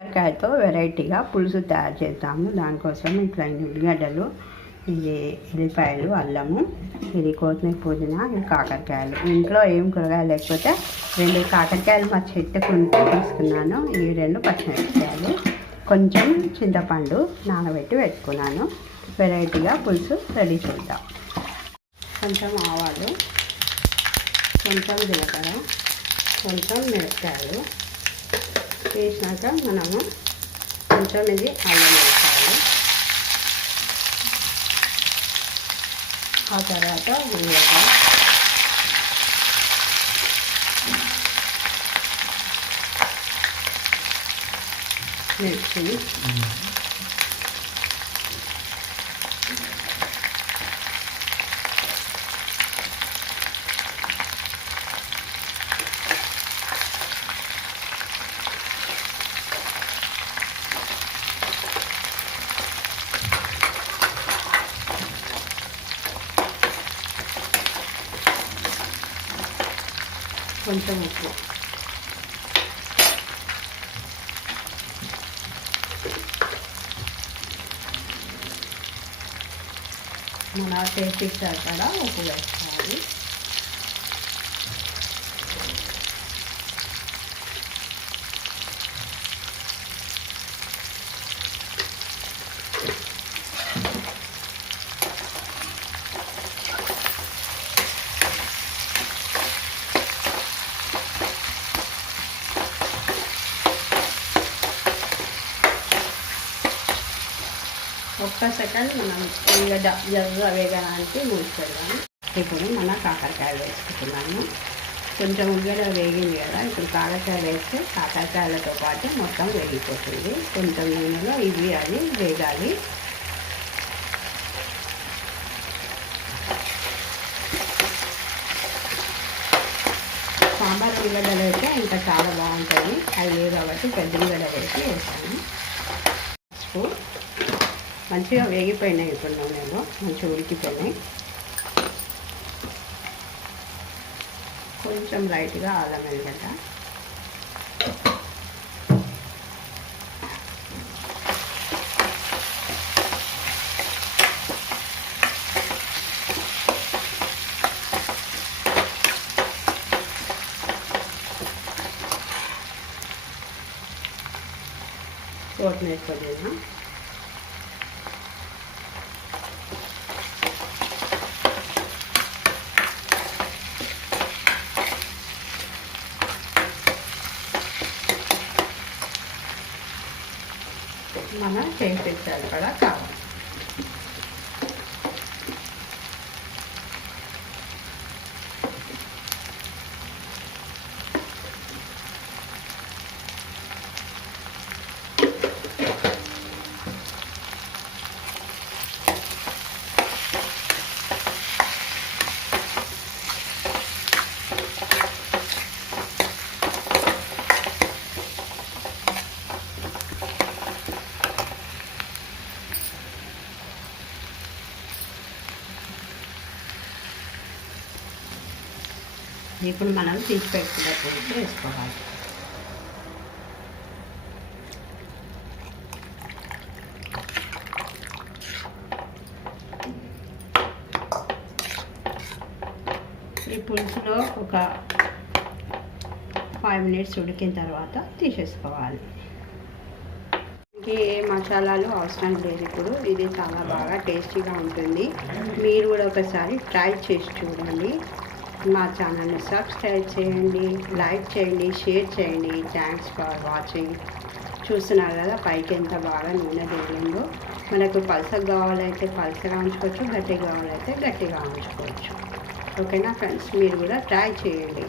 కాకరకాయతో వెరైటీగా పులుసు తయారు చేస్తాము. దానికోసం ఇట్లా ఉల్లిగడ్డలు, ఇది ఎల్లిపాయలు, అల్లము, ఇది కొత్తిమీర, పుదీనా, ఇది కాకరకాయలు. ఇంట్లో ఏం కూరగాయలు లేకపోతే 2 కాకరకాయలు మా చెట్టుకు ఉంటే తీసుకున్నాను. ఈ 2 పచ్చిమిరపకాయలు, కొంచెం చింతపండు నానబెట్టి పెట్టుకున్నాను. వెరైటీగా పులుసు రెడీ చేద్దాం. కొంచెం ఆవాలు, కొంచెం జీలకర్ర, కొంచెం మిరపకాయలు వేసినాక మనము కొంచెం ఇది అల్లం వేసుకోవాలి. ఆ తర్వాత ఉల్లిగడ్డ, మిర్చి, కొంచెం ఉప్పు, మన టేస్ట్ సరిపడా ఉప్పు వేసుకోవాలి. ఒక్క సెకండ్ మనం ఉల్లిగడ్డ జర్ర వేగడానికి మూసిపెడదాము. ఇప్పుడు మన కాకరకాయలు వేసుకుంటున్నాము. కొంచెం ఉల్లిగడ్డ వేగింది కదా, ఇప్పుడు కాకరకాయలు వేస్తే కాకరకాయలతో పాటు మొత్తం వేగిపోతుంది. కొంచెం నూనెలో ఇవి అది వేగాలి. సాంబార్ ఉల్లిగడ్డలు అయితే ఇంకా చాలా బాగుంటుంది. అవి లేవు కాబట్టి పెద్ద ఉల్లిగడ్డ వేసాను. మంచిగా వేగిపోయినాయి. ఇప్పుడు నూనెలో మంచిగా ఉడికిపోయినాయి. కొంచెం లైట్గా అల్లం వెల్లిగడ్డ, కొత్తిమీర, పుదీనా, మన టేస్ట్ సరిపడా కావాలి. ఇప్పుడు మనం తీసి పెట్టుకున్న పులుసు వేసుకోవాలి. ఈ పులుసులో ఒక 5 మినిట్స్ ఉడికిన తర్వాత తీసేసుకోవాలి. ఏ మసాలాలు అవసరం లేదు. ఇప్పుడు ఇది చాలా బాగా టేస్టీగా ఉంటుంది. మీరు కూడా ఒకసారి ట్రై చేసి చూడండి. మా ఛానల్ని సబ్స్క్రైబ్ చేయండి, లైక్ చేయండి, షేర్ చేయండి. Thanks for watching. చూస్తున్నారు కదా పైకి ఎంత బాగా నూనె తేలిందో. మనకు పల్సగా కావాలైతే పల్సగా ఉంచుకోవచ్చు, గట్టిగా కావాలైతే గట్టిగా ఉంచుకోవచ్చు. ఓకేనా ఫ్రెండ్స్, మీరు కూడా ట్రై చేయండి.